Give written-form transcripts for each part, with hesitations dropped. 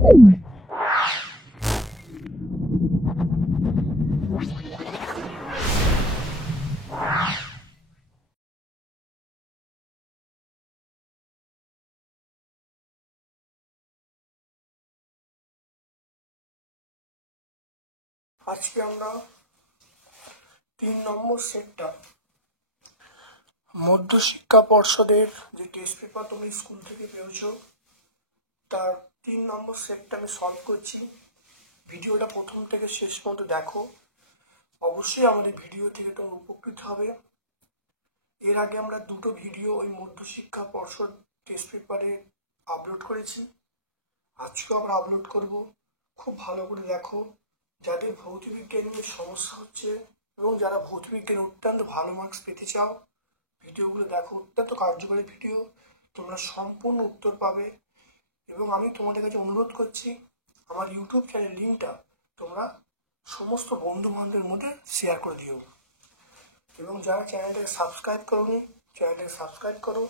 আজকে আমরা 3 নম্বর সেটটা মধ্যশিক্ষা পর্ষদের যে টেস্ট পেপার তুমি স্কুল থেকে পেয়েছো তার 3 নম্বর সেটটা আমি সলভ করছি। ভিডিওটা প্রথম থেকে শেষ পর্যন্ত দেখো, অবশ্যই আমাদের ভিডিও থেকে তোমরা উপকৃত হবে। এর আগে আমরা দুটো ভিডিও ওই মধ্যশিক্ষা পর্ষদ টেস্ট পেপারে আপলোড করেছি, আজকেও আমরা আপলোড করব। খুব ভালো করে দেখো, যাদের ভৌতবিজ্ঞান নিয়ে সমস্যা হচ্ছে এবং যারা ভৌতবিজ্ঞানে অত্যন্ত ভালো মার্কস পেতে চাও, ভিডিওগুলো দেখো, অত্যন্ত কার্যকরী ভিডিও, তোমরা সম্পূর্ণ উত্তর পাবে। এবং আমি তোমাদের কাছে অনুরোধ করছি, আমার ইউটিউব চ্যানেল লিঙ্কটা তোমরা সমস্ত বন্ধু বান্ধবের মধ্যে শেয়ার করে দিও। এবং যারা চ্যানেলটাকে সাবস্ক্রাইব করোনি, চ্যানেলটাকে সাবস্ক্রাইব করো,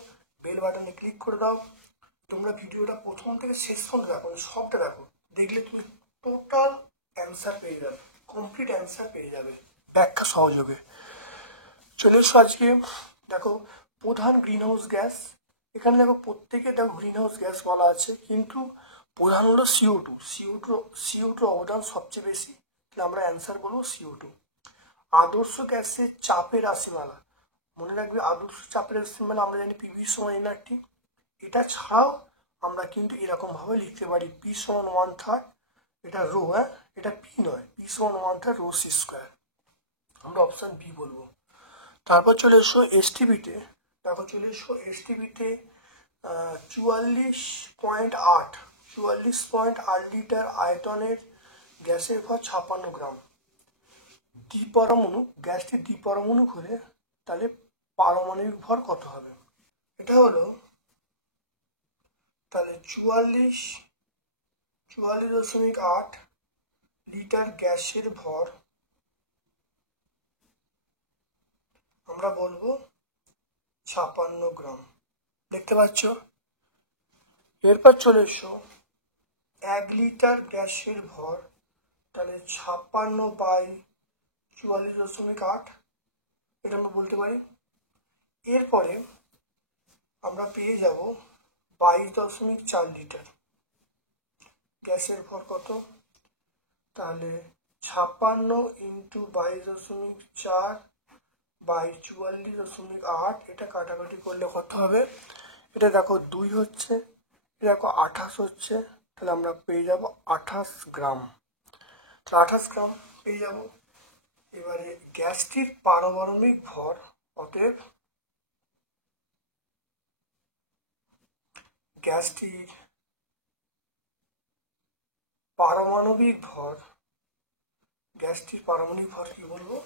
বেল বাটনে ক্লিক করে দাও। তোমরা ভিডিওটা প্রথম থেকে শেষ পর্যন্ত দেখো, সবটা দেখো, দেখলে তুমি টোটাল অ্যান্সার পেয়ে যাবে, কমপ্লিট অ্যান্সার পেয়ে যাবে ব্যাখ্যা সহযোগে। চলে এসো আজকে দেখো প্রধান গ্রিন হাউস গ্যাস। এখানে দেখো প্রত্যেকে দেখো গ্রিন হাউস গ্যাস বলা আছে, কিন্তু প্রধান হলো CO2। CO2 অবদান সবচেয়ে বেশি, তাহলে আমরা অ্যান্সার বলবো CO2। আদর্শ গ্যাসের চাপের রাশিমালা, মনে রাখবে আদর্শ চাপের রাশিমালা আমরা জানি PV সমান nRT। এটা ছাড়াও আমরা কিন্তু এরকম ভাবে লিখতে পারি P সমান 1/3, এটা রো, এটা P নয়, P সমান 1/3 রো C স্কোয়ার। আমরা অপশন বি বলবো। তারপর চলে এসো STBতে, দেখো চলে এসো STBতে 44.8 লিটার আয়তনের গ্যাসের ভর 56 গ্রাম। দ্বিপরমাণু, গ্যাসটি দ্বিপরমাণু হলে তাহলে পারমাণবিক ভর কত হবে? এটা হলো তাহলে 44.8 লিটার গ্যাসের ভর আমরা বলবো 56 গ্রাম। দেখতে পাচ্ছ? এরপর চলে এসো 1 লিটার গ্যাসের ভর, তাহলে 56/44.8, এটা আমরা বলতে পারি। এরপরে আমরা পেয়ে যাব 22.4 লিটার গ্যাসের ভর কত? তাহলে 56 × 22.4 বাই 44.8, এটা কাটাকাটি করলে কত হবে? এটা দেখো 2 হচ্ছে, এটা দেখো 28 হচ্ছে, তাহলে আমরা পেয়ে যাব 28 গ্রাম। তাহলে 28 গ্রাম পেয়ে যাব। এবারে গ্যাসটির পারমাণবিক ভর, অতএব গ্যাসটির পারমাণবিক ভর, গ্যাসটির পারমাণবিক ভর কি বলবো?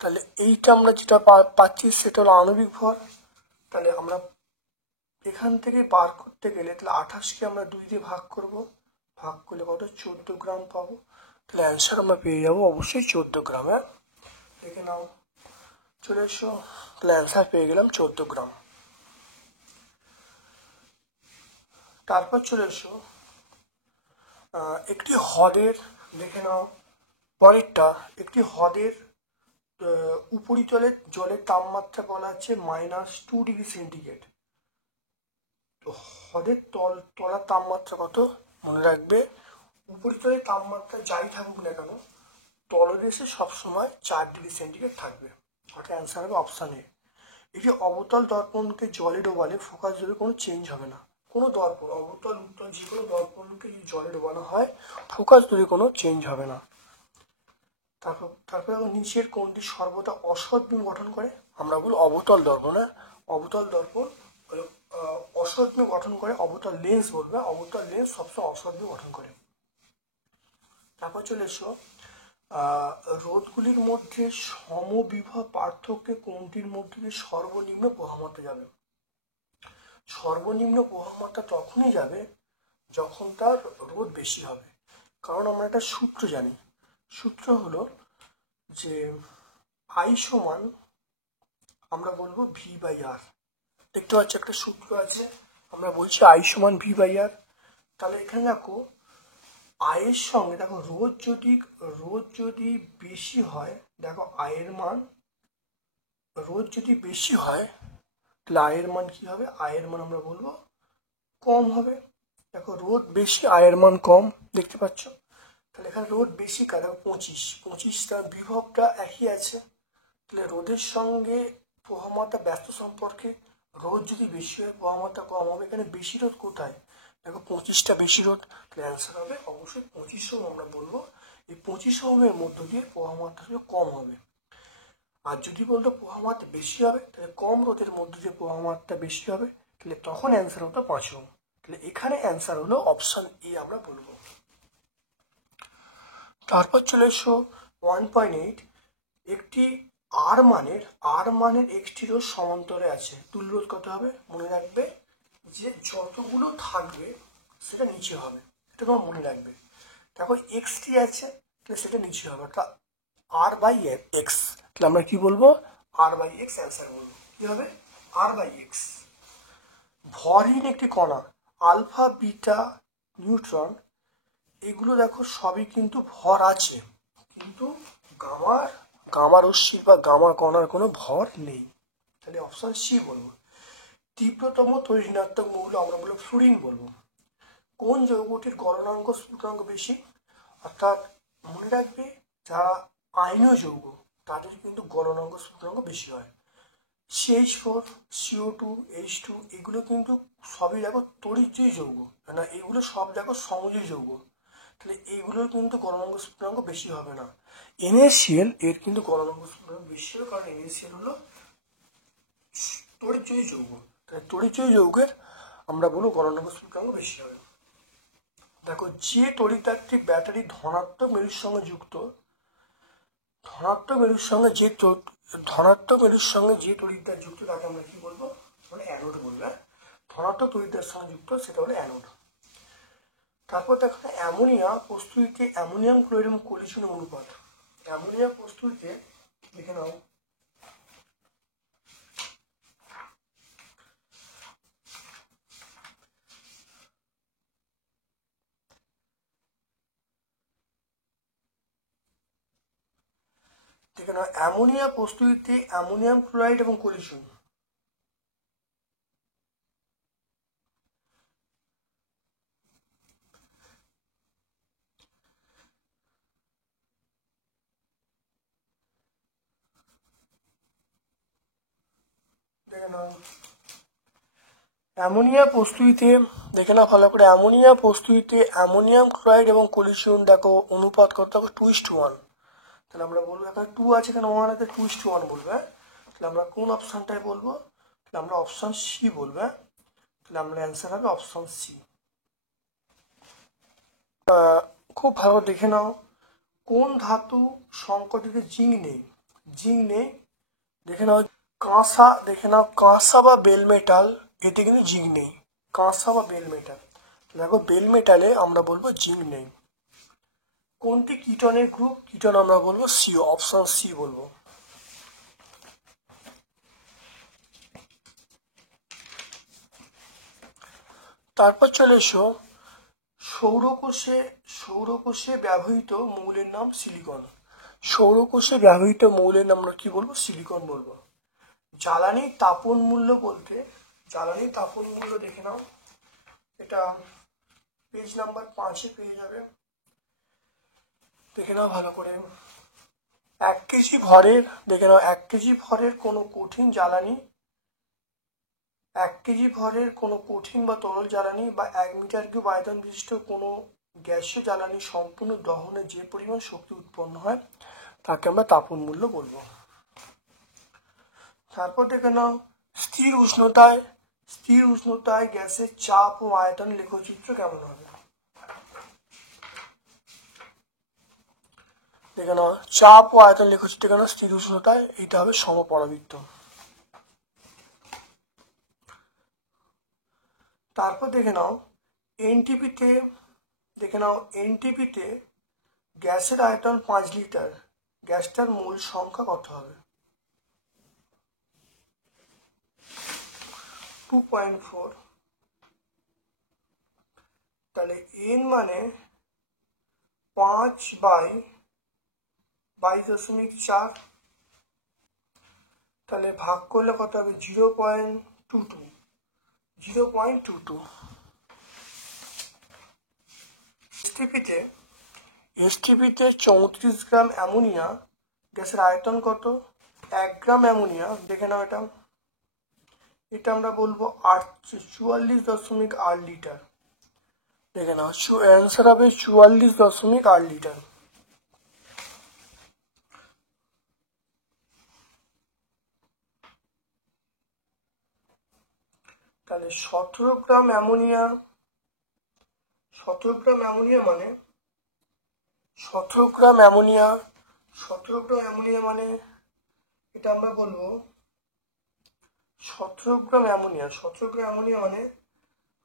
তাহলে এইটা আমরা যেটা পাচ্ছি সেটা হলো আণবিক ভর। তাহলে আমরা এখান থেকে বার করতে গেলে তাহলে 28কে আমরা 2 দিয়ে ভাগ করব, ভাগ করলে কত? 14 গ্রাম পাবো। তাহলে অ্যান্সার আমরা পেয়ে যাবো অবশ্যই 14 গ্রাম। দেখে নাও, চলে এসো, তাহলে অ্যান্সার পেয়ে গেলাম 14 গ্রাম। তারপর চলে এসো একটি হ্রদের, দেখে নাও পরেরটা, একটি হ্রদের উপরিতলের জলের তাপমাত্রা বলা আছে -2 ডিগ্রি সেন্টিগ্রেড। তো হ্রদের তলার তাপমাত্রা কত? মনে রাখবে উপরিতলের তাপমাত্রা যাই থাকুক না কেন, তলদেশে সবসময় 4 ডিগ্রি সেন্টিগ্রেড থাকবে। অর্থাৎ অ্যান্সার হবে অপশান এ। এই যে অবতল দর্পণকে জলে ডোবালে ফোকাস জলে কোনো চেঞ্জ হবে না। কোনো দর্পণ, অবতল উত্তল যে কোনো দর্পণকে যদি জলে ডোবানো হয় ফোকাস জলে কোনো চেঞ্জ হবে না। তারপরে নিচের কোনটি সর্বদা অসৎ বিম গঠন করে? আমরা বলি অবতল দর্পণ। অবতল দর্পণ অসৎ বিম গঠন করে, অবতল লেন্স বলবে, অবতল লেন্স সবসময় অসৎ বিম গঠন করে। তারপর চলে এসো রোধগুলির মধ্যে সমবিভব পার্থক্যে কোনটির মধ্যে দিয়ে সর্বনিম্ন প্রবাহমাত্রা যাবে? সর্বনিম্ন প্রবাহমাত্রা তখনই যাবে যখন তার রোধ বেশি হবে। কারণ আমরা একটা সূত্র জানি, সূত্র হলো যে I সমান আমরা বলবো V/R। দেখতে পাচ্ছি একটা সূত্র আছে, আমরা বলছি I সমান V/R। তাহলে এখানে দেখো আয়ের সঙ্গে দেখো রোদ যদি বেশি হয়, দেখো আয়ের মান, রোদ যদি বেশি হয় তাহলে আয়ের মান কি হবে? আয়ের মান আমরা বলবো কম হবে। দেখো রোদ বেশি, আয়ের মান কম, দেখতে পাচ্ছ। তাহলে এখানে রোদ বেশি কার? দেখো 25, তার বিভবটা একই আছে। তাহলে রোদের সঙ্গে প্রবাহমাত্রা ব্যস্ত সম্পর্কে রোদ যদি বেশি হয় প্রবাহমাত্রা কম হবে। এখানে বেশি রোদ কোথায়? দেখো 25টা বেশি রোদ, তাহলে অ্যান্সার হবে অবশ্যই 25 ওহম। আমরা বলবো এই 25 ওহমের মধ্য দিয়ে প্রবাহমাত্রা কম হবে। আর যদি বলতো প্রবাহমাত্রা বেশি হবে, তাহলে কম রোদের মধ্য দিয়ে প্রবাহমাত্রা বেশি হবে, তাহলে তখন অ্যান্সার হতো 5 ওহম। তাহলে এখানে অ্যান্সার হলো অপশন ই আমরা বলবো। তারপর চলে এসো 1.8, একটি আর মানের একটি রোধ সমান্তরে আছে, তুল্য রোধ কত হবে? মনে রাখবে যে যতগুলো থাকবে সেটা নিচে হবে, এটা তোমার মনে রাখবে। দেখো এক্সটি আছে, তাহলে সেটা নিচে হবে, অর্থাৎ আর বাই এক্স। তাহলে আমরা কি বলবো? আর বাই এক্স অ্যান্সার বলবো। কি হবে? আর বাই এক্স। ভরহীন একটি কণা, আলফা বিটা নিউট্রন, এগুলো দেখো সবই কিন্তু ভর আছে, কিন্তু গামা রশ্মির বা গামা কণার কোনো ভর নেই। তাহলে অপশন সি বলবো। তীব্রতম তড়িৎ ঋণাত্মক মৌল আমরা বলবো ফ্লুরিন বলবো। কোন যৌগটির গলনাঙ্ক স্ফুটনাঙ্ক বেশি? অর্থাৎ মনে রাখবে যারা আয়নীয় যৌগ তাদের কিন্তু গলনাঙ্ক স্ফুটনাঙ্ক বেশি হয়। CH4, CO2, H2 এগুলো কিন্তু সবই দেখো তড়িৎজয়ী যৌগ, না এগুলো সব দেখো সমযোজী যৌগ, তাহলে এইগুলোর কিন্তু গলনাঙ্ক স্ফুটনাঙ্ক বেশি হবে না। NaCl এর কিন্তু গলনাঙ্ক স্ফুটনাঙ্ক বেশি হবে, কারণ NaCl হলো তড়িৎজয়ী যৌগ, তাহলে তড়িৎজয়ী যৌগের আমরা বলবো গলনাঙ্ক স্ফুটনাঙ্ক বেশি হবে। দেখো যে তড়িতাত্ত্বিক ব্যাটারি ধনাত্মক মেরুর সঙ্গে যুক্ত, ধনাত্মক মেরুর সঙ্গে যে তড়িৎদ্বার যুক্ত তাকে আমরা কি বলবো? মানে অ্যানোড বলবো। ধনাত্মক তড়িৎদ্বার সঙ্গে যুক্ত সেটা হলো অ্যানোড। তারপর দেখো অ্যামোনিয়া প্রস্তুতিতে অ্যামোনিয়াম ক্লোরাইড এবং কলিশনের অনুপাত। অ্যামোনিয়া প্রস্তুতিতে দেখে নাও, অ্যামোনিয়া প্রস্তুতিতে অ্যামোনিয়াম ক্লোরাইড এবং কলিশন, দেখে নাও অ্যামোনিয়া প্রস্তুতিতে, দেখে নাও ভালো করে, অ্যামোনিয়া প্রস্তুতিতে অ্যামোনিয়াম ক্লোরাইড এবং কলিশন দেখো অনুপাত কত হবে? 2:1। তাহলে আমরা বলবো এখানে 2 আছে, এখানে 1 আছে, 2:1 বলবো। তাহলে আমরা কোন অপশনটাই বলবো? তাহলে আমরা অপশন সি বলবো। তাহলে আমরা অ্যান্সার হবে অপশন সি। খুব ভালো দেখে নাও, কোন ধাতু সংকটিতে জিঙ্ক নেই? জিঙ্ক নেই, দেখে নাও কাঁসা, দেখে নাও কাঁসা বা বেল মেটাল, এতে কিন্তু জিঙ্ক নেই। কাঁসা বা বেল মেটাল, দেখো বেল মেটালে আমরা বলবো জিঙ্ক নেই। কোনটি কিটনের গ্রুপ? কিটন আমরা বলবো সি, অপশন সি বলবো। তারপর চলে এসো সৌরকোষে ব্যবহৃত মৌলের নাম সিলিকন। সৌরকোষে ব্যবহৃত মৌলের নাম আমরা কি বলবো? সিলিকন বলবো। জ্বালানি তাপন মূল্য বলতে, জ্বালানি তাপন মূল্য দেখে নাও, এটা পেজ নাম্বার 5-এ পেয়ে যাবে, দেখে নাও ভালো করে। 1 কেজি ভরের, দেখে নাও 1 কেজি ভরের কোনো কঠিন জ্বালানি, 1 কেজি ভরের কোনো কঠিন বা তরল জ্বালানি বা 1 মিটার কিউব আয়তন বিশিষ্ট কোনো গ্যাসীয় জ্বালানি সম্পূর্ণ দহনে যে পরিমাণ শক্তি উৎপন্ন হয় তাকে আমরা তাপন মূল্য বলবো। তারপর দেখে নাও স্থির উষ্ণতায় গ্যাসের চাপ ও আয়তন লেখচিত্র কেমন হবে? দেখে নাও চাপ ও আয়তন লেখচিত্র কেন স্থির উষ্ণতায়, এটা হবে সমপরাবৃত্ত। তারপর দেখে নাও এনটিপিতে, দেখে নাও এনটিপিতে গ্যাসের আয়তন 5 লিটার, গ্যাসটার মোল সংখ্যা কত হবে? 2.4। তাহলে n মানে 5/22.4, তাহলে ভাগ করলে কত হবে 0.22। এসটিপিতে 34 গ্রাম অ্যামোনিয়া গ্যাসের আয়তন কত? 1 গ্রাম অ্যামোনিয়া, দেখে নাও এটা আমরা বলবো 44.8 লিটার। দেখে নাও অ্যান্সার হবে 44.8 লিটার। তাহলে 17 গ্রাম অ্যামোনিয়া মানে 17 গ্রাম অ্যামোনিয়া মানে এটা আমরা বলবো 17 গ্রাম অ্যামোনিয়া মানে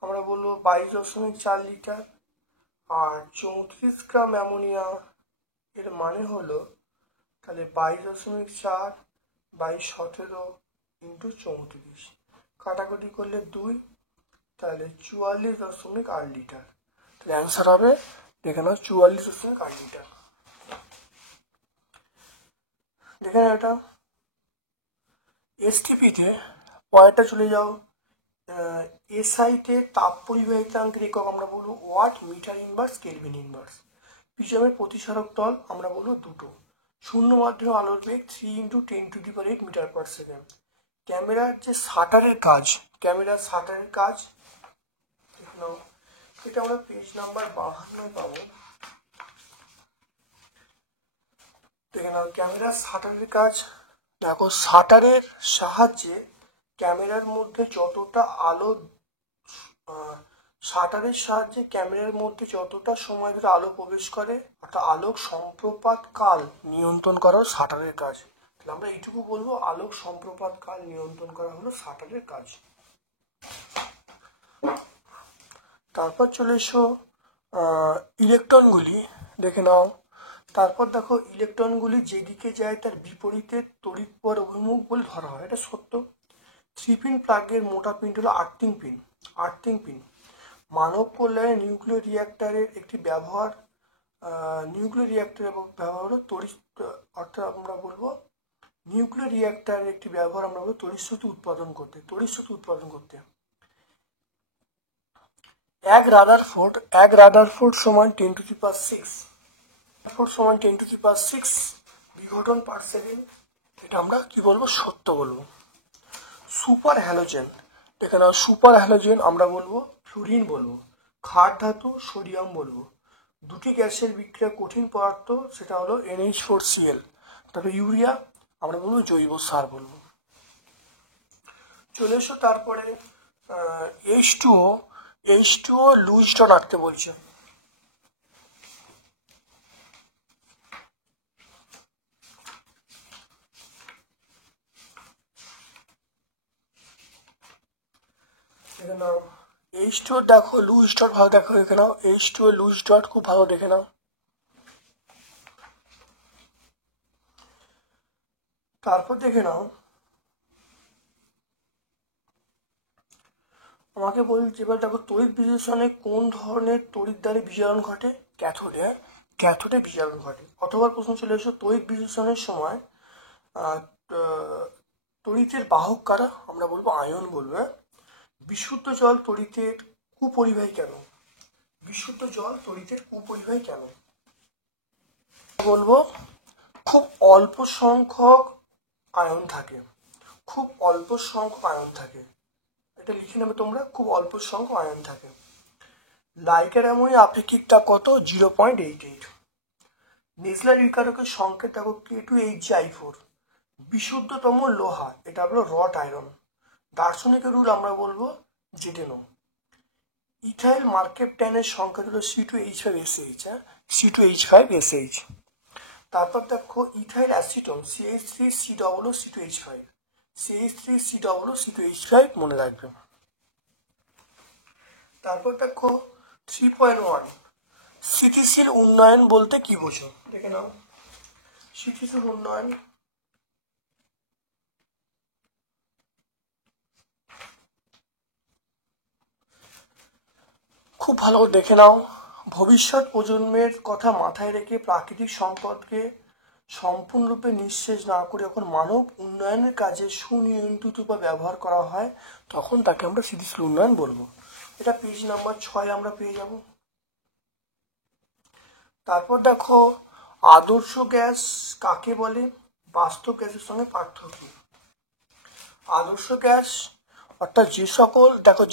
আমরা বলবো 22.4 লিটার। আর 34 গ্রাম অ্যামোনিয়া এর মানে হলো তাহলে 22.4/17 ইন্টু 34, কাটাকুটি করলে 2, তাহলে 44.8 লিটার। তাহলে অ্যান্সার হবে দেখে নাও 44.8 লিটার। দেখে নাও এটা। এসটিপিতে পরেরটা চলে যাও। এসআইতে তাপ পরিবাহিতাঙ্কের একক আমরা বলবো watt, metre inverse, kelvin inverse. প্রিজমের প্রতিসারক তল আমরা বলবো দুটো। শূন্য মাধ্যমে আলোর বেগ 3 × 10⁸ মিটার/সেকেন্ড। ক্যামেরার শাটারের কাজ এটা আমরা পেজ নাম্বার 52 পাবো। দেখে নাও ক্যামেরার শাটারের কাজ। দেখো শাটারের সাহায্যে ক্যামেরার মধ্যে যতটা সময় ধরে আলো প্রবেশ করে, অর্থাৎ আলোক সম্প্রপাত কাল নিয়ন্ত্রণ করা শাটারের কাজ। তাহলে আমরা এইটুকু বলবো, আলোক সম্প্রপাত কাল নিয়ন্ত্রণ করা হলো শাটারের কাজ। তারপর চলে এসো ইলেকট্রনগুলি। দেখে নাও। তারপর দেখো ইলেকট্রনগুলি যেদিকে যায় তার বিপরীতে তড়িৎপর অভিমুখ বলে ধরা হয়, এটা সত্য। 3 পিন প্লাগের মোটা পিনটা হলো আর্থিং পিন। মানব কল্যাণে নিউক্লিয়ার রিঅ্যাক্টরের একটি ব্যবহার হলো অর্থাৎ আমরা বলবো নিউক্লিয়ার রিঅ্যাক্টরের একটি ব্যবহার আমরা বলবো তড়িৎশক্তি উৎপাদন করতে। এক রাদারফোর্ড সমান 10⁶ বিঘটন পার সেকেন্ড। এটা আমরা কি বলবো? সত্য বলবো। সুপার হ্যালোজেন, দেখে নাও সুপার হ্যালোজেন আমরা বলবো ফ্লুরিন বলবো। ক্ষার ধাতু সোডিয়াম বলবো। দুটি গ্যাসের বিক্রিয়া কঠিন পদার্থ, সেটা হলো NH4Cl। তবে ইউরিয়া আমরা বলবো জৈব সার বলবো। চলে এসো তারপরে H2O লুইস ডট আঁকতে বলছে। H2O দেখো লুইস ডট ভালো দেখো, দেখে নাও H2O লুইস ডট খুব ভালো দেখে নাও। তারপর দেখে নাও আমাকে বলছে, এবার দেখো তড়িৎ বিশ্লেষণে কোন ধরনের তড়িৎ দ্বারে বিজারণ ঘটে? ক্যাথোডে বিজারণ ঘটে। অথবা প্রশ্ন চলে এসো তড়িৎ বিশ্লেষণের সময় তড়িতের বাহক কারা? আমরা বলবো আয়ন বলবো। বিশুদ্ধ জল তড়িতের কুপরিবাহী কেন? বলবো খুব অল্প সংখ্যক আয়ন থাকে। এটা লিখে নেবে তোমরা, খুব অল্প সংখ্যক আয়ন থাকে। লাইকার অ্যামোনিয়া আপেক্ষিক তাপ কত? 0.88। নেজলার বিকারকের সংকেত দেখো K2HgI4। বিশুদ্ধতম লোহা এটা হলো রট আয়রন। দার্শনিকের রুল আমরা বলবো জেডেনো। ইথাইল মার্কেপট্যানের সংকেত হলো C2H5SH। তারপর দেখো ইথাইল অ্যাসিটন CH3COO2H5 মনে রাখবে। তারপর দেখো 3.1 সিটিসির উন্নয়ন বলতে কি বোঝো? দেখে নাও সিটিসির উন্নয়ন। খুব ভালো করে দেখে নাও। ভবিষ্যৎ প্রজন্মের কথা মাথায় রেখে প্রাকৃতিক সম্পদকে সম্পূর্ণরূপে নিঃশেষ না করে যখন মানব উন্নয়নের কাজে সুনিয়ন্ত্রিত বা ব্যবহার করা হয় তখন তাকে আমরা স্থিতিশীল উন্নয়ন বলবো। এটা পেজ নাম্বার 6 আমরা পেয়ে যাব। তারপর দেখো আদর্শ গ্যাস কাকে বলে, বাস্তব গ্যাসের সঙ্গে পার্থক্য। আদর্শ গ্যাস অর্থাৎ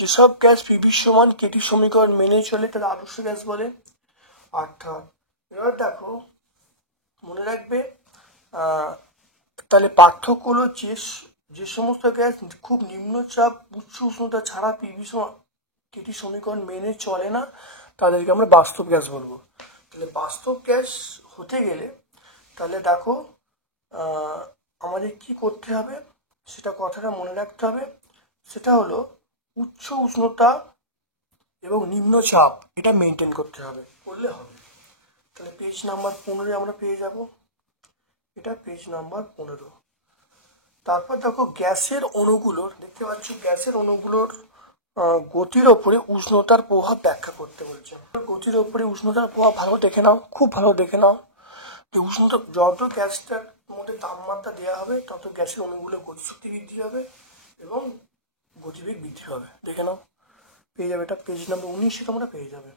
যেসব গ্যাস পিভি সমান কেটি সমীকরণ মেনে চলে তাদের আদর্শ গ্যাস বলে। অর্থাৎ এবার দেখো মনে রাখবে তাহলে পার্থক্য হলো যে সমস্ত গ্যাস খুব নিম্নচাপ উচ্চ উষ্ণতা ছাড়া পিভি সমান কেটি সমীকরণ মেনে চলে না তাদেরকে আমরা বাস্তব গ্যাস বলবো। তাহলে বাস্তব গ্যাস হতে গেলে তাহলে দেখো আমাদের কি করতে হবে সেটা কথাটা মনে রাখতে হবে। সেটা হলো উচ্চ উষ্ণতা এবং নিম্নচাপ এটা মেনটেন করতে হবে, করলে হবে। তাহলে পেজ নাম্বার 15 আমরা পেয়ে যাব। এটা পেজ নাম্বার 15। তারপর দেখো গ্যাসের অণুগুলোর, দেখতে পাচ্ছ গ্যাসের অণুগুলোর গতির ওপরে উষ্ণতার প্রভাব ব্যাখ্যা করতে বলছে। গতির ওপরে উষ্ণতার প্রভাব ভালো দেখে নাও, খুব ভালো দেখে নাও যে উষ্ণতা যত গ্যাসটার মধ্যে তাপমাত্রা দেওয়া হবে তত গ্যাসের অণুগুলো গতিশক্তি বৃদ্ধি হবে এবং গতিবেগ বৃদ্ধি হবে। দেখে নাও, পেয়ে যাবে। এটা পেজ নাম্বার 19 তোমরা পেয়ে যাবে।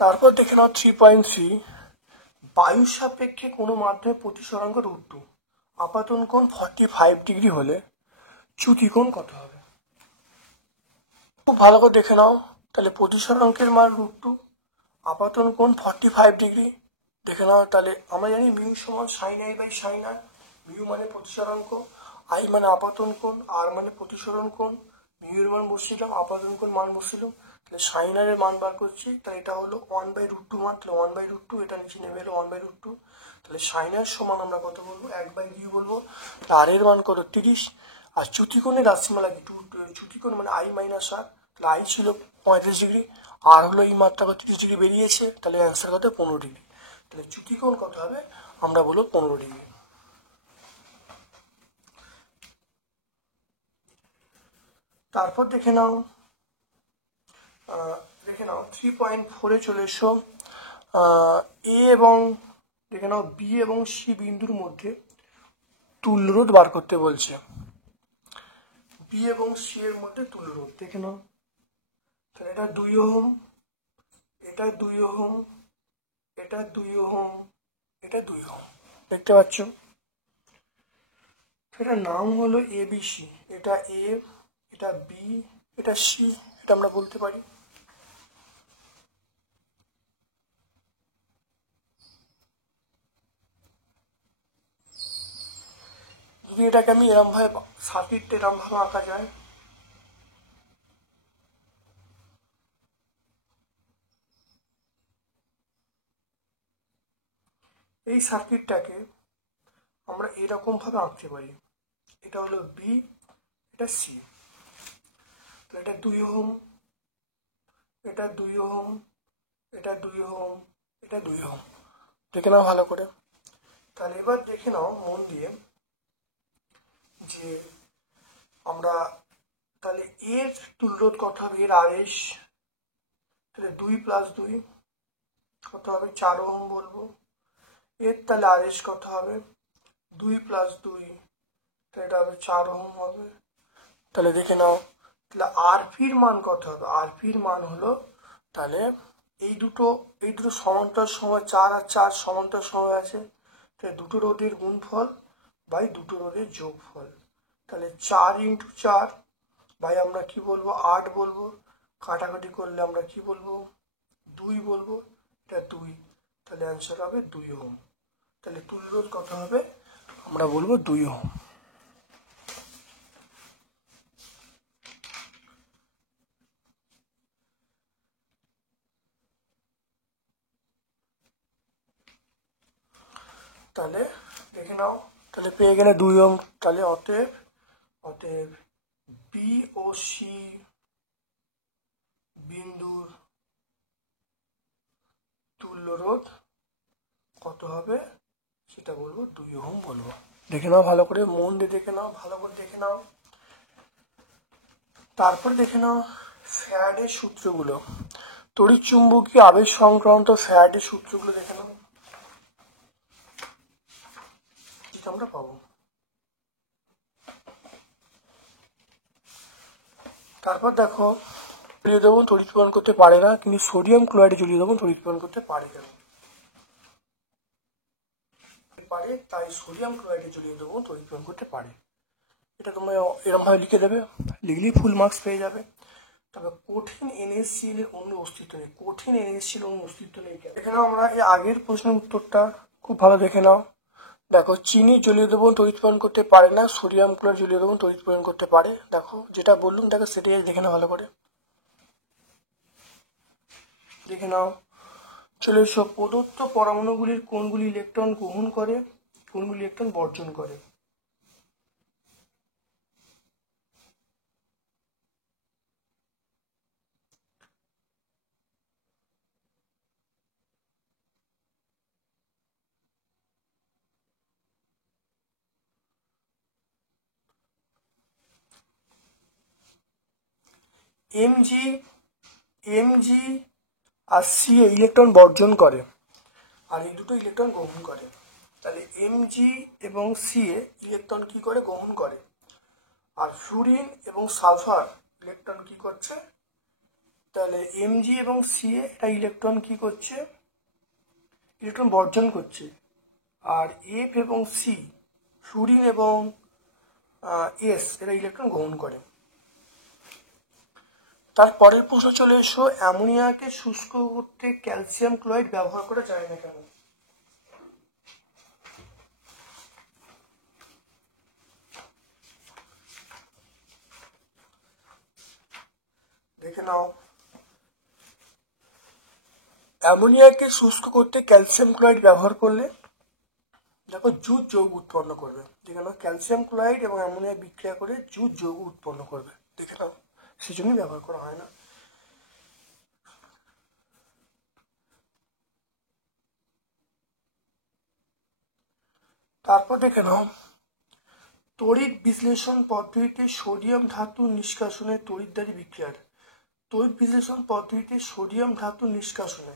তারপর দেখে নাও 3.3 বায়ুর সাপেক্ষে কোনো মাধ্যমে প্রতিসরাঙ্ক √2, আপাতন কোণ 45 ডিগ্রি হলে চ্যুতি কোণ কত হবে? খুব ভালো করে দেখে নাও। তাহলে প্রতিসরাঙ্কের মান √2, আপাতন কোণ 45 ডিগ্রি। দেখে নাও, তাহলে আমরা জানি মিউ সমান sine i by sine r. Mu মানে প্রতিসরাঙ্ক, আই মানে আপাতন কোণ, আর মানে প্রতিসরণ কোণ। মিউ এর মান বসছিলাম, আপাতন কোণ মান বসছিলাম। তাহলে সাইন আর এর মান বার করছি, তাহলে এটা হলো 1/√2 মান। তাহলে 1/√2 এটা নিচে নেমে এলো 1/√2। তাহলে সাইন আর সমান আমরা কত বলবো? 1/2 বলবো। আর এর মান কত? 30। আর চ্যুতিকোণের রাশিমালা কি? চ্যুতিকোণ মানে আই মাইনাস আর। তাহলে আই ছিল 35 ডিগ্রি, আর হলো এই মাত্রা 30 ডিগ্রি বেরিয়েছে, তাহলে অ্যান্সার কত? 15 ডিগ্রি। তাহলে চ্যুতিকোণ কত হবে? আমরা বলবো 15 ডিগ্রি। তারপর দেখে নাও 3.4 চলে এসো। এ এবং দেখে নাও বি এবং সি বিন্দুর মধ্যে তুল্যরোধ বার করতে বলছে। বি এবং সি এর মধ্যে তুল্যরোধ দেখে নাও। তাহলে এটা 2 ওহম, এটা 2 ওহম, এটা 2 ওহম, এটা 2 ওহম। দেখতে পাচ্ছ? এটার নাম হলো এবিসি। এটা এ, এটা বি, এটা সি, এটা আমরা বলতে পারি। যদি এটাকে আমি এরম ভাবে সার্কিটটা এরম ভাবে আঁকা যায়, এই সার্কিটটাকে আমরা এরকম ভাবে আঁকতে পারি। এটা হলো বি, এটা সি। এটা 2 ওহম, এটা 2 ওহম, এটা 2 ওহম, এটা 2 ওহম। দেখে নাও ভালো করে। তাহলে এবার দেখে নাও মন দিয়ে যে আমরা তাহলে এর তুল্যরোধ কত হবে? এর আরএস তাহলে 2 + 2 কত হবে? 4 ওহম বলবো। এর তাহলে আরএস কত হবে? 2 + 2 তাহলে এটা হবে 4 ওহম হবে। তাহলে দেখে নাও তাহলে আরপির মান কত হবে? আরপির মান হলো তাহলে এই দুটো সমান্তরাল সময় 4 আর 4 সমান্তরাল সময় আছে, তাহলে দুটো রোধের গুণফল বাই দুটো রোধের যোগফল। তাহলে 4 × 4 বাই আমরা কি বলবো? 8 বলবো। কাটাকাটি করলে আমরা কি বলবো? 2 বলবো। এটা 2, তাহলে অ্যান্সার হবে 2 ওহম। তাহলে তুল্যরোধ কত হবে? আমরা বলবো 2 ওহম। তাহলে দেখে নাও, তাহলে পেয়ে গেলে 2 ওহম। তাহলে অতএব বি ও সি বিন্দুর তুল্যরোধ কত হবে সেটা বলবো 2 ওহম বলবো। দেখে নাও ভালো করে, মন দিয়ে দেখে নাও, ভালো করে দেখে নাও। তারপরে দেখে নাও ফ্যারাডের সূত্রগুলো, তড়িৎচুম্বকীয় আবেশ সংক্রান্ত ফ্যারাডের সূত্রগুলো দেখে নাও, যেটা আমরা পাবো। তারপর দেখো জলীয় দ্রবণ তড়িৎ প্রদান করতে পারে না, কিন্তু সোডিয়াম ক্লোরাইডে জলীয় দ্রবণ তড়িৎ প্রদান করতে পারে কেন? পারে, তাই সোডিয়াম ক্লোরাইডে জলীয় দ্রবণ তড়িৎ প্রদান করতে পারে। এটা তোমরা এরকম ভাবে লিখে দেবে, লিখলেই ফুল মার্কস পেয়ে যাবে। তবে কঠিন NaCl এর অণু অস্তিত্ব নেই, কঠিন NaCl অণু অস্তিত্ব নেই কেন? এখানে আমরা এই আগের প্রশ্নের উত্তরটা খুব ভালো দেখে নাও। দেখো চিনি জলীয় দ্রবণ তড়িৎ প্রদান করতে পারে না, সোডিয়াম ক্লোরাইড জলীয় দ্রবণ তড়িৎ প্রদান করতে পারে। দেখো যেটা বললাম দেখো সেটাই দেখে নাও ভালো করে, দেখে নাও। চলে এসো, প্রদত্ত পরমাণুগুলির কোনগুলি ইলেকট্রন গ্রহণ করে, কোনগুলি ইলেকট্রন বর্জন করে? Mg আর Ca ইলেকট্রন বর্জন করে, আর এই দুটো ইলেকট্রন গ্রহণ করে। তাহলে Mg এবং Ca ইলেকট্রন কি করে? গ্রহণ করে। আর ফ্লুরিন এবং সালফার ইলেকট্রন কি করছে? তাহলে Mg এবং Ca এটা ইলেকট্রন কি করছে? ইলেকট্রন বর্জন করছে। আর F এবং C, ফ্লুরিন এবং S এরা ইলেকট্রন গ্রহণ করে। তারপরের প্রশ্ন চলে এসো, অ্যামোনিয়াকে শুষ্ক করতে ক্যালসিয়াম ক্লোরাইড ব্যবহার করা যায় না কেন? দেখে নাও, অ্যামোনিয়াকে শুষ্ক করতে ক্যালসিয়াম ক্লোরাইড ব্যবহার করলে দেখো জুট যৌগ উৎপন্ন করবে। দেখে নাও, ক্যালসিয়াম ক্লোরাইড এবং অ্যামোনিয়া বিক্রিয়া করে জুট যৌগ উৎপন্ন করবে। দেখে নাও, সেজন্যই ব্যবহার করা হয় না। তারপর দেখে নাও, তড়িৎ বিশ্লেষণ পদ্ধতিতে সোডিয়াম ধাতু নিষ্কাশনের তড়িৎদ্বারী বিক্রিয়ার, তড়িৎ বিশ্লেষণ পদ্ধতিতে সোডিয়াম ধাতু নিষ্কাশনে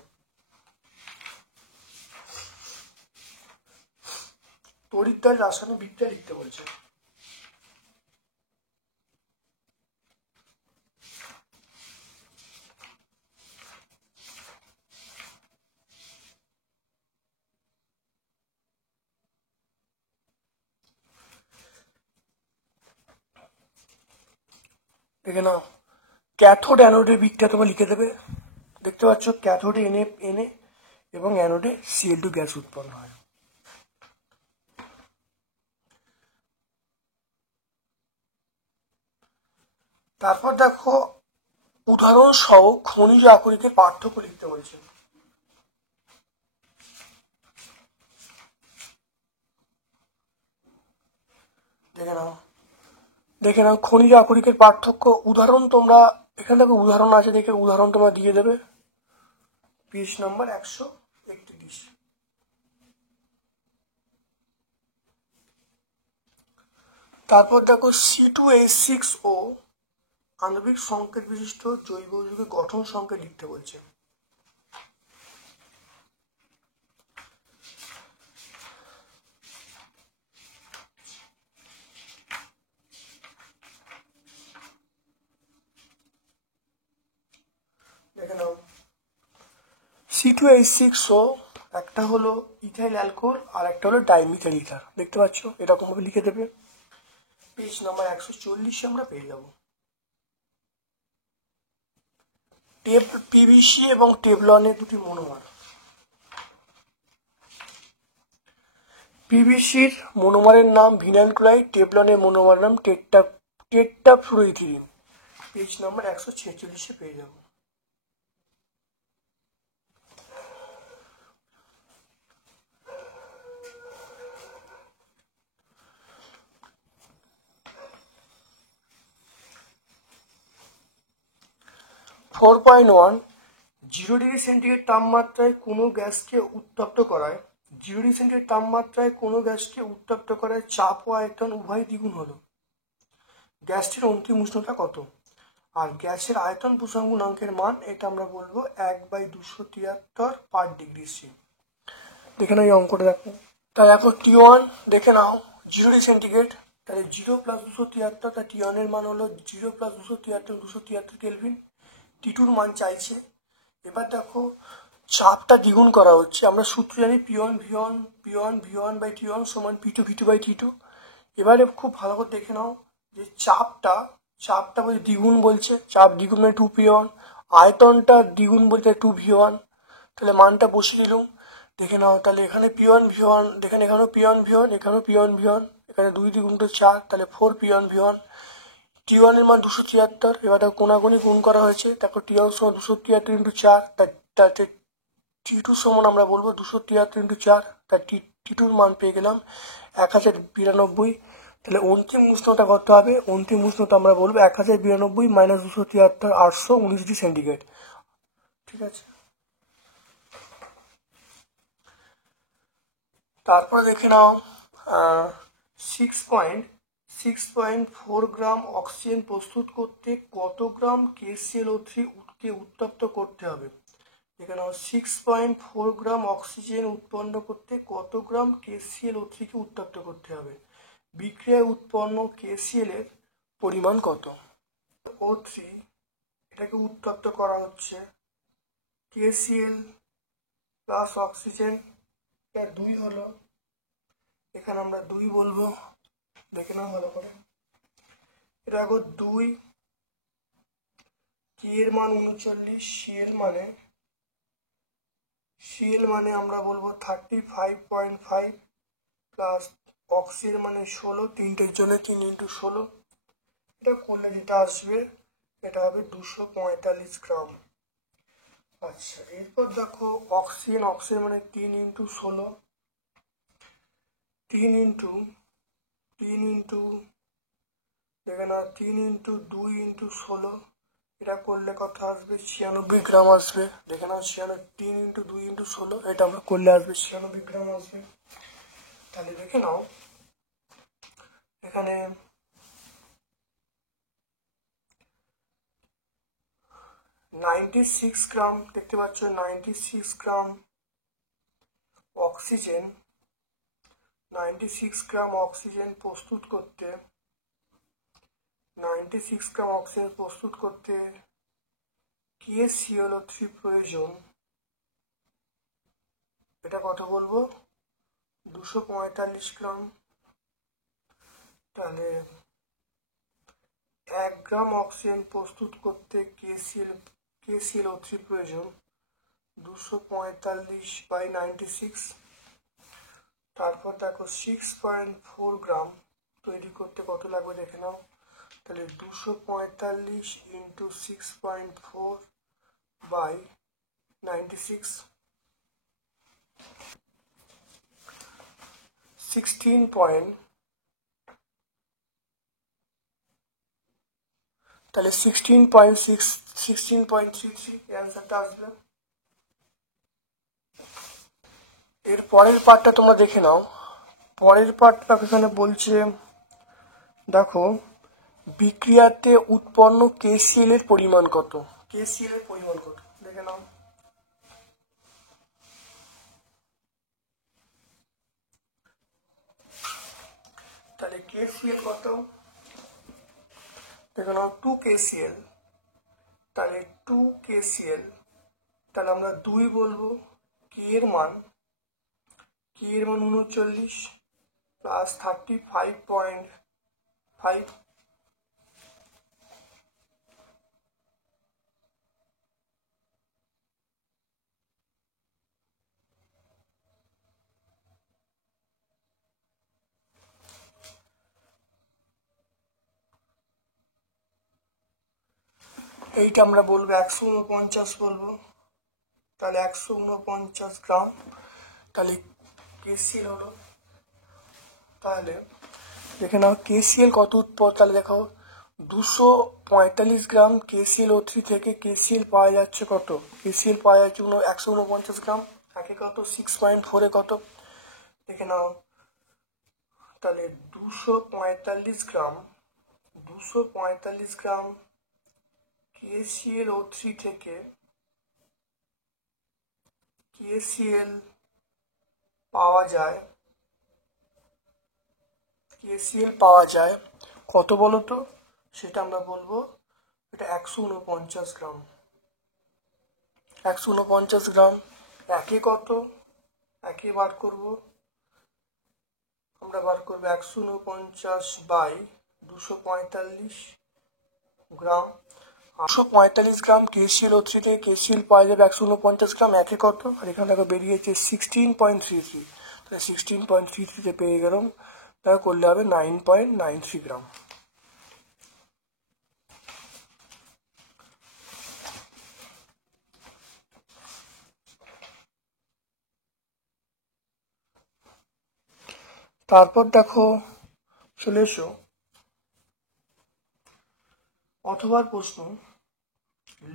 তড়িৎদ্বারী রাসায়নিক বিক্রিয়া লিখতে বলছে। দেখে নাও, ক্যাথোড অ্যানোডের বিক্রিয়া তোমরা লিখে দেবে। দেখতে পাচ্ছ ক্যাথোডে Na এবং অ্যানোডে Cl2 গ্যাস উৎপন্ন হয়। তারপর দেখো উদাহরণ সহ খনিজ আকরিকের পার্থক্য লিখতে বলছে। দেখে নাও খনিজ আকরিকের পার্থক্য, উদাহরণ তোমরা এখানে দেখো উদাহরণ আছে, দেখে উদাহরণ তোমরা দিয়ে দেবে পেজ নাম্বার 131। তারপর দেখো C2H6O আণবিক সংকেত বিশিষ্ট জৈব যৌগের গঠন সংকেত লিখতে বলছে। দেখে নাও, C2H6O একটা হলো ইথাইল অ্যালকোহল আর একটা হলো ডাইমিথাইল ইথার। দেখতে পাচ্ছ, এরকম ভাবে লিখে দেবে, পেজ নাম্বার 140 আমরা পেয়ে যাব। পিভিসি এবং টেফলনের দুটি মনোমার। পিভিসির মনোমারের নাম ভিনাইল ক্লোরাইড, টেফলনের মনোমারের নাম টেট্রাফ্লুওরিথিলিন। পেজ নাম্বার 146 পেয়ে যাব। ফোর 0 ডিগ্রি সেন্টিগ্রেড তাপমাত্রায় কোনো গ্যাসকে উত্তপ্ত করায়, 0 ডিগ্রি সেন্টিগ্রেড তাপমাত্রায় কোনো গ্যাসকে উত্তপ্ত করায় চাপ ও আয়তন উভয় দ্বিগুণ হলো। গ্যাসটির অন্তিম উষ্ণতা কত? আর গ্যাসের আয়তন প্রসঙ্গ গুণাঙ্কের মান এটা আমরা বলবো 1/273 পার ডিগ্রি সি। দেখে নাও এই অঙ্কটা দেখো। তাহলে দেখো T1 দেখে নাও 0 ডিগ্রি সেন্টিগ্রেড, তাহলে 0 + 273, তা T1 এর মান হলো 0 + 273 কেলভিন। T2 মান চাইছে। এবার দেখো চাপটা দ্বিগুণ করা হচ্ছে, আমরা সূত্র জানি P1V1 সমান P2V2/T2। এবারে খুব ভালো করে দেখে নাও যে চাপটা বলছে দ্বিগুণ, বলছে চাপ দ্বিগুণ মানে 2P1, আয়তনটা দ্বিগুণ বলতে 2V1, তাহলে মানটা বসিয়ে দিলাম। দেখে নাও তাহলে এখানে P1V1, দেখেন এখানেও P1V1, এখানেও P1V1, এখানে 2 × 2 = 4, তাহলে 4P1V1। T1 এর মান 273, এবার দেখো কোনাকুনি গুণ করা হয়েছে, দেখো T1 সমান 273 × 4, তাতে T2 সমান আমরা বলবো 273 × 4, তাই T2 মান পেয়ে গেলাম 1092। তাহলে অন্তিম উষ্ণতা কত হবে? অন্তিম উষ্ণতা আমরা বলবো 1092 - 273, 819 ডিগ্রি সেন্টিগ্রেড। ঠিক আছে, তারপরে দেখে নাও 6.4 গ্রাম অক্সিজেন প্রস্তুত করতে কত গ্রাম KClO3 কে উত্তপ্ত করতে হবে? দেখে নাও 6.4 গ্রাম অক্সিজেন উৎপন্ন করতে কত গ্রাম KClO3 কে উত্তপ্ত করতে হবে? বিক্রিয়ায় উৎপন্ন KCl এর পরিমাণ কত? O3 এটাকে উত্তপ্ত করা হচ্ছে, KCl প্লাস অক্সিজেন, এটা 2 হলো, এখানে আমরা 2 বলবো। দেখে নাও ভালো করে, এটা দেখো 2, কি এর মান 39, CL মানে আমরা বলবো 35.5 প্লাস অক্সিজেন মানে 16, তিনটের জন্য 3 × 16, এটা করলে যেটা আসবে এটা হবে 245 গ্রাম। আচ্ছা, এরপর দেখো অক্সিজেন মানে 3 × 16, 3 × দেখে না 3 × 2 × 16, এটা করলে কত আসবে? 96 গ্রাম আসবে। দেখে নাও 3 × 2 × 16, এটা আমরা করলে আসবে 96 গ্রাম আসবে। তাহলে দেখে নাও এখানে 96 গ্রাম দেখতে পাচ্ছ, 96 গ্রাম অক্সিজেন, 96 গ্রাম অক্সিজেন প্রস্তুত করতে 96 গ্রাম অক্সিজেন প্রস্তুত করতে KClO3 প্রয়োজন, এটা কত বলবো? 245 গ্রাম। তাহলে 1 গ্রাম অক্সিজেন প্রস্তুত করতে KClO3 প্রয়োজন 245/96। তারপর দেখো 6.4 গ্রাম তৈরি করতে কত লাগবে দেখে নাও, তাহলে 245 × 6.4/96, তাহলে 16.33 অ্যান্সারটা আসবে। এর পরের পার্টটা তোমরা দেখে নাও। পরের পার্টটা এখানে বলছে দেখো বিক্রিয়াতে উৎপন্ন KCl এর পরিমাণ কত? KCl এর পরিমাণ কত দেখে নাও। তাহলে KCl কত দেখে নাও, 2 KCl, তাহলে 2 KCl, তাহলে আমরা 2 বলবো, কি এর মান 39 প্লাস 35.5, এইটা আমরা বলবো 149 বলবো, তাহলে 149 গ্রাম তাহলে KCl হলো। তাহলে দেখে নাও KCl কত উৎপন্ন, তাহলে দেখো 245 গ্রাম KClO3 থেকে KCl পাওয়া যাচ্ছে কত? KCl পাওয়া যাচ্ছে 149 গ্রাম, তাকে কত 6.4 এ কত দেখে নাও, তাহলে 245 গ্রাম KClO3 থেকে KCl পাওয়া যায় কত বলো তো, সেটা আমরা বলবো এটা 149 গ্রাম। 149 গ্রাম একে কত, একে বার করব, আমরা বার করবো 149 বাই 245 গ্রাম। 245 গ্রাম KClO3 থেকে KCl পাওয়া যাবে 149 গ্রাম, একে কত, আর এখানে দেখো বেরিয়েছে 16.33, তাহলে 16.33 পেয়ে গেলাম, তাহলে করলে হবে 9.93 গ্রাম। তারপর দেখো চলে এসো অথবা প্রশ্ন,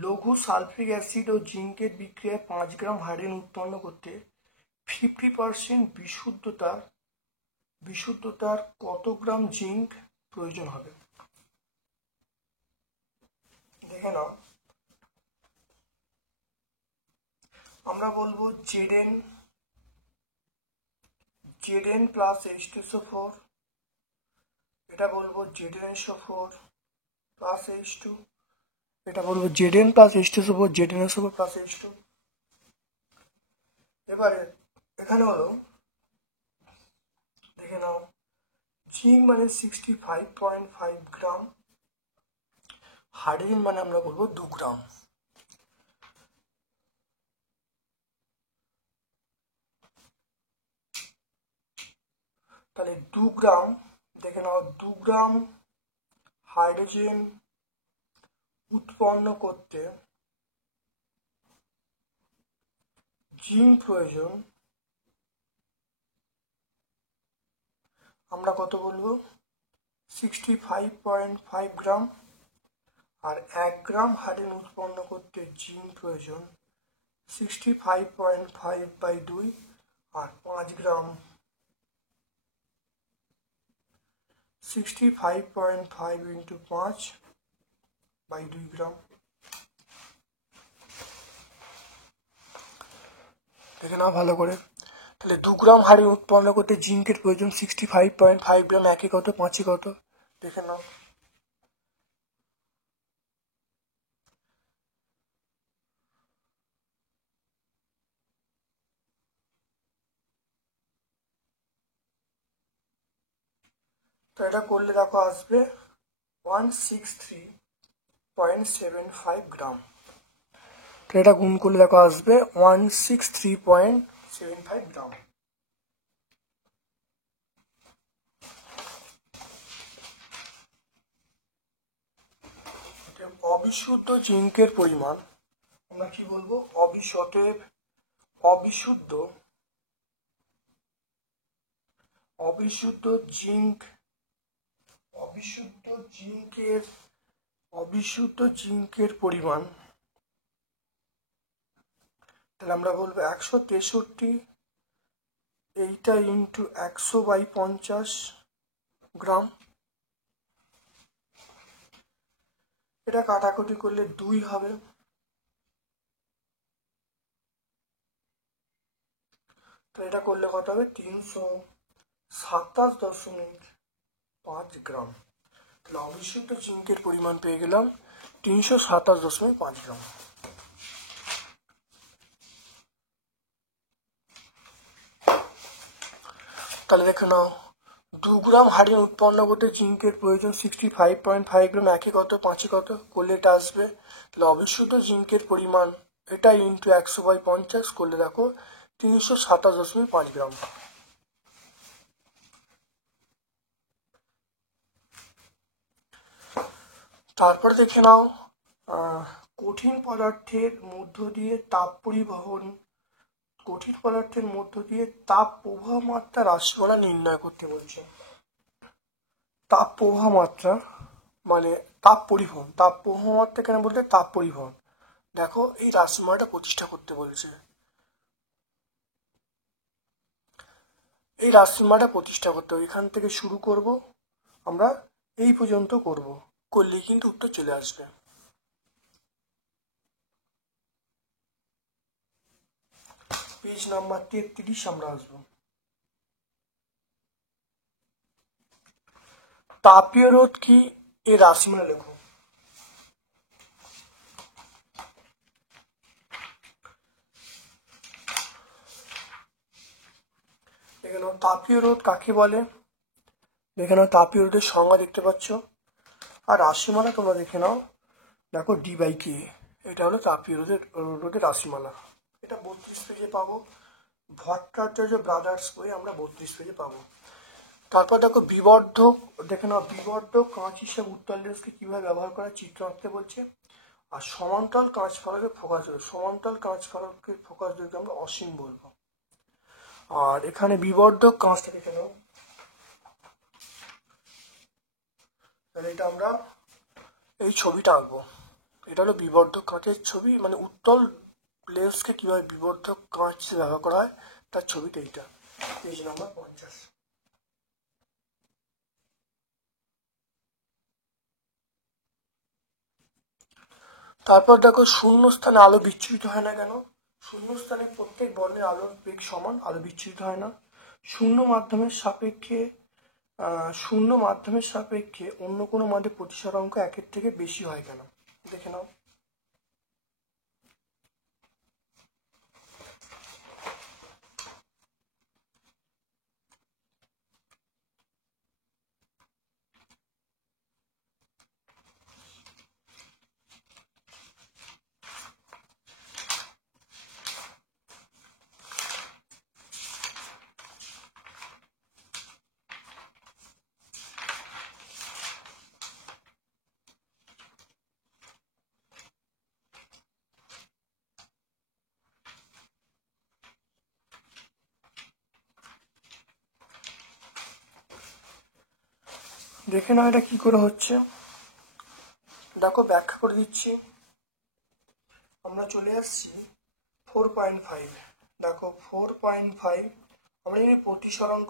লঘু সালফিক অ্যাসিড ও জিঙ্কের বিক্রিয়ায় 5 গ্রাম হাইড্রোজেন উৎপন্ন করতে 50% বিশুদ্ধতার কত গ্রাম জিঙ্ক প্রয়োজন হবে? দেখে নাও, আমরা বলবো Zn প্লাস H2SO4, এটা বলবো ZnSO4 প্লাস H2, এটা বলবো Zn plus H2SO4 ZnSO4 plus H2। এবারে এখানে হলো দেখে নাও, জিঙ্ক মানে 65.5 গ্রাম, হাইড্রোজেন মানে আমরা বলবো 2 গ্রাম। তাহলে 2 গ্রাম, দেখে নাও 2 গ্রাম হাইড্রোজেন উৎপন্ন করতে জিঙ্ক প্রয়োজন, আমরা কত বলবো 65.5 গ্রাম, আর 1 গ্রাম হাইড্রোজেন উৎপন্ন করতে জিঙ্ক প্রয়োজন 65.5 বাই 2, আর 5 গ্রাম 65.5 ইন্টু 5 বাই 2 গ্রাম। দেখে নাও ভালো করে, তাহলে 2 গ্রাম হাইড্রোজেন উৎপন্ন করতে জিঙ্কের প্রয়োজন 65.5 গ্রাম, একে কত, 5 কত, দেখে নাও। তো এটা করলে দেখো আসবে 163.75 গ্রাম, তো এটা গুণ করলে দেখো আসবে 163.75 গ্রাম। অবিশুদ্ধ জিঙ্কের পরিমাণ আমরা কি বলবো, অবিশুদ্ধ জিঙ্কের পরিমাণ, তাহলে আমরা বলবো 163, এইটা ইন্টু 100/50 গ্রাম, এটা কাটাকুটি করলে 2 হবে, তো এটা করলে কত হবে 327.5 গ্রাম। তাহলে অবিশুদ্ধ জিঙ্কের পরিমাণ পেয়ে গেলাম 327.5 গ্রাম। তাহলে দেখে নাও, 2 গ্রাম হাইড্রোজেন উৎপন্ন করতে জিঙ্কের প্রয়োজন 65.5 গ্রাম, একে কত, 5 কত, করলে এটা আসবে, তাহলে অবিশুদ্ধ জিঙ্কের পরিমাণ এটা ইন্টু 100/50 করলে দেখো 327.5 গ্রাম। তারপরে দেখে নাও, কঠিন পদার্থের মধ্য দিয়ে তাপ প্রবাহ মাত্রা রাশিমালা নির্ণয় করতে বলছে। তাপ প্রবাহ মাত্রা মানে তাপ প্রবাহ মাত্রা কেন বলতে তাপ পরিবহন, দেখো এই রাশিমালাটা প্রতিষ্ঠা করতে বলছে, এই রাশিমালাটা প্রতিষ্ঠা করতে হবে, এখান থেকে শুরু করব, আমরা এই পর্যন্ত করলেই কিন্তু উত্তর চলে আসবে। পেজ নাম্বার 33 আমরা আসবো। তাপীয় রোধ কি এর রাশিমালা লেখো। এখানে তাপীয় রোধ কাকে বলে, এখানে তাপীয় রোধের সংজ্ঞা দেখতে পাচ্ছ, আর রাশিমালা তোমরা দেখে নাও, দেখো D/K, এটা হলো তাপীয় রোধের রাশিমালা। এটা 32 পেজে পাবো, ভট্টাচার্য ব্রাদার্স বই আমরা 32 পেজে পাবো। তারপর দেখো বিবর্ধক, দেখে নাও বিবর্ধক কাঁচ হিসেবে উত্তল লেন্সকে কিভাবে ব্যবহার করা চিত্র আঁকতে বলছে। আর সমান্তরাল কাঁচ ফলকের ফোকাস দৈর্ঘ্য, সমান্তরাল কাঁচ ফলকের ফোকাস দৈর্ঘ্য আমরা অসীম বলবো। আর এখানে বিবর্ধক কাঁচটা দেখে নাও, তাহলে এটা আমরা এই ছবিটা আঁকবো, এটা হলো বিবর্ধক কাঁচের ছবি, মানে উত্তল লেন্সকে কিভাবে বিবর্ধক কাঁচ ব্যবহার করা হয় তার ছবিটা এইটা, পেজ নাম্বার 50। তারপর দেখো শূন্য স্থানে আলো বিচ্ছুরিত হয় না কেন। শূন্য স্থানে প্রত্যেক বর্ণের আলোর বেগ সমান, আলো বিচ্ছুরিত হয় না। শূন্য মাধ্যমের সাপেক্ষে অন্য কোনো মাধ্যমে প্রতিসরাঙ্ক 1-এর থেকে বেশি হয় কেন, দেখে নাও। দেখে নাও এটা কি করে হচ্ছে, দেখো ব্যাখ্যা করে দিচ্ছি। আমরা চলে আসছি 4.5, দেখো 4.5 আমরা জানি প্রতিসরাঙ্ক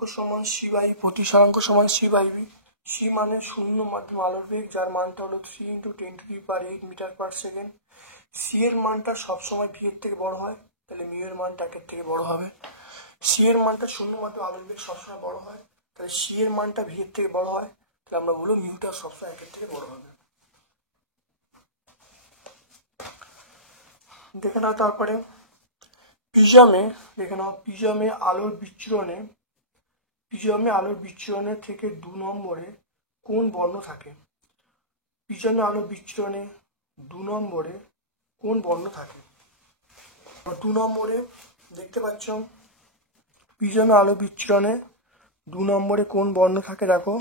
সমান C/V। C মানে শূন্য মাধ্যমে আলোর বেগ, যার মানটা হলো 3 × 10⁸ মিটার/সেকেন্ড। C এর মানটা সবসময় V এর থেকে বড় হয়, তাহলে মিউ এর মানটা 1-এর থেকে বড় হবে। C এর মানটা শূন্য মাধ্যমে আলোর বেগ সবসময় বড় হয়, তাহলে C এর মানটা V এর থেকে বড় হয়, তাহলে আমরা বলবো মিউটা সবসময় 1-এর থেকে বড় হবে। দেখে নাও তারপরে প্রিজমে, দেখে নাও প্রিজমে আলোর বিচ্ছুরণের থেকে 2 নম্বরে কোন বর্ণ থাকে। প্রিজমে আলোর বিচ্ছুরণে 2 নম্বরে কোন বর্ণ থাকে। 2 নম্বরে দেখতে পাচ্ছ, প্রিজমে আলো বিচ্ছুরণে 2 নম্বরে কোন বর্ণ থাকে, দেখো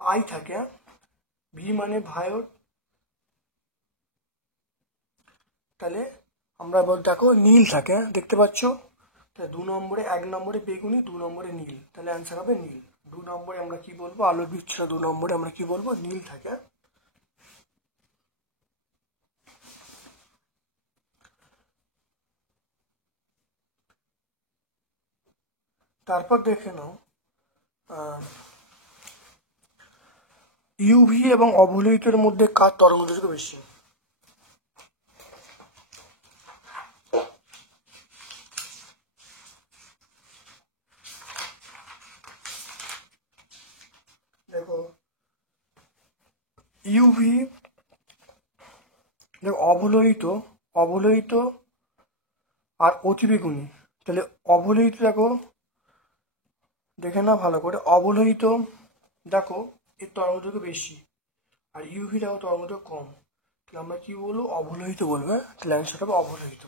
I থাকে, V মানে ভায়োট, তাহলে আমরা দেখো নীল থাকে, দেখতে পাচ্ছ, তাহলে 2 নম্বরে 1 নম্বরে বেগুনি, 2 নম্বরে নীল, তাহলে অ্যান্সার হবে নীল। 2 নম্বরে আমরা কি বলবো, আলোর বিচ্ছুরণ 2 নম্বরে আমরা কি বলবো, নীল থাকে। তারপর দেখে নাও ইউভি এবং অবলোহিতের মধ্যে কার তরঙ্গদৈর্ঘ্য বেশি। দেখো ইউভি, দেখো অবলোহিত আর অতিবেগুনি, তাহলে অবলোহিত দেখে না ভালো করে, অবলোহিত দেখো এর তরঙ্গদৈর্ঘ্য বেশি, আর ইউভি দেখো তরঙ্গদৈর্ঘ্য কম, তাহলে আমরা কি বলবো, অবলোহিত বলবো, তাহলে অ্যান্সার হবে অবলোহিত।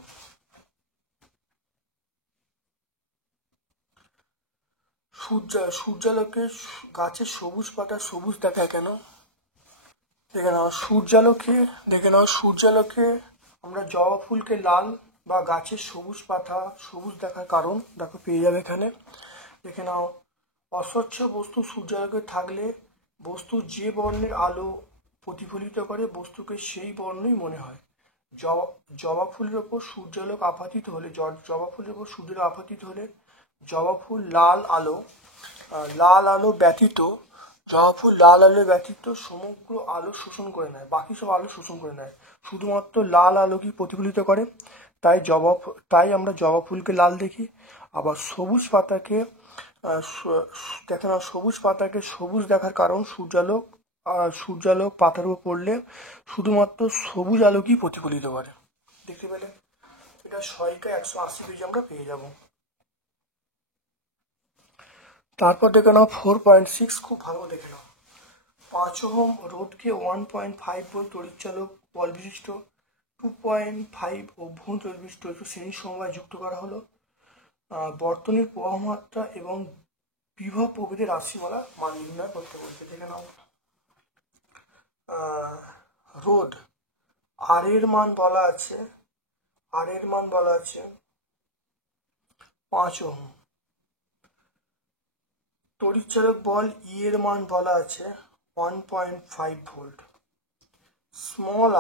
সূর্যালোকে গাছের সবুজ পাতা সবুজ দেখায় কেন। দেখে নাও সূর্যালোকে আমরা জবা ফুলকে লাল বা গাছের সবুজ পাতা সবুজ দেখার কারণ দেখো পেয়ে যাবে এখানে। দেখে নাও অস্বচ্ছ বস্তু সূর্যালোকে থাকলে বস্তু যে বর্ণের আলো প্রতিফলিত করে বস্তুকে সেই বর্ণই মনে হয়। জবা ফুলের ওপর সূর্যালোক আপতিত হলে জবা ফুল লাল আলো ব্যতীত জবা ফুল লাল আলো ব্যতীত সমগ্র আলো শোষণ করে নেয়, বাকি সব আলো শোষণ করে নেয়, শুধুমাত্র লাল আলোকেই প্রতিফলিত করে। তাই আমরা জবা ফুলকে লাল দেখি। আবার সবুজ পাতাকে সবুজ পাতাকে সবুজ দেখার কারণ সূর্যালোক পাতার উপর পড়লে শুধুমাত্র সবুজ আলোকেই প্রতিফলিত করে। দেখতে পেলে? এটা সহায়িকা 180 পেজে আমরা পেয়ে যাব। তারপর দেখে নাও 4.6, খুব ভালো দেখে নাও। 5 ওহম রোধকে 1.5 ভোল্ট তড়িৎচালক বল বিশিষ্ট 2.5 অভ্যন্তর বিশিষ্ট একটু শ্রেণী সমবায় যুক্ত করা হলো। বর্তনীর প্রবাহ মাত্রা এবং বিভব প্রভৃতির রাশিমালা মান নির্ণয় করতে বলছে। দেখে নাও, রোধ আর এর মান বলা আছে 5 ওহম। তড়িৎচালক বল ই এর মান বলা আছে 1.5 ভোল্ট। স্মল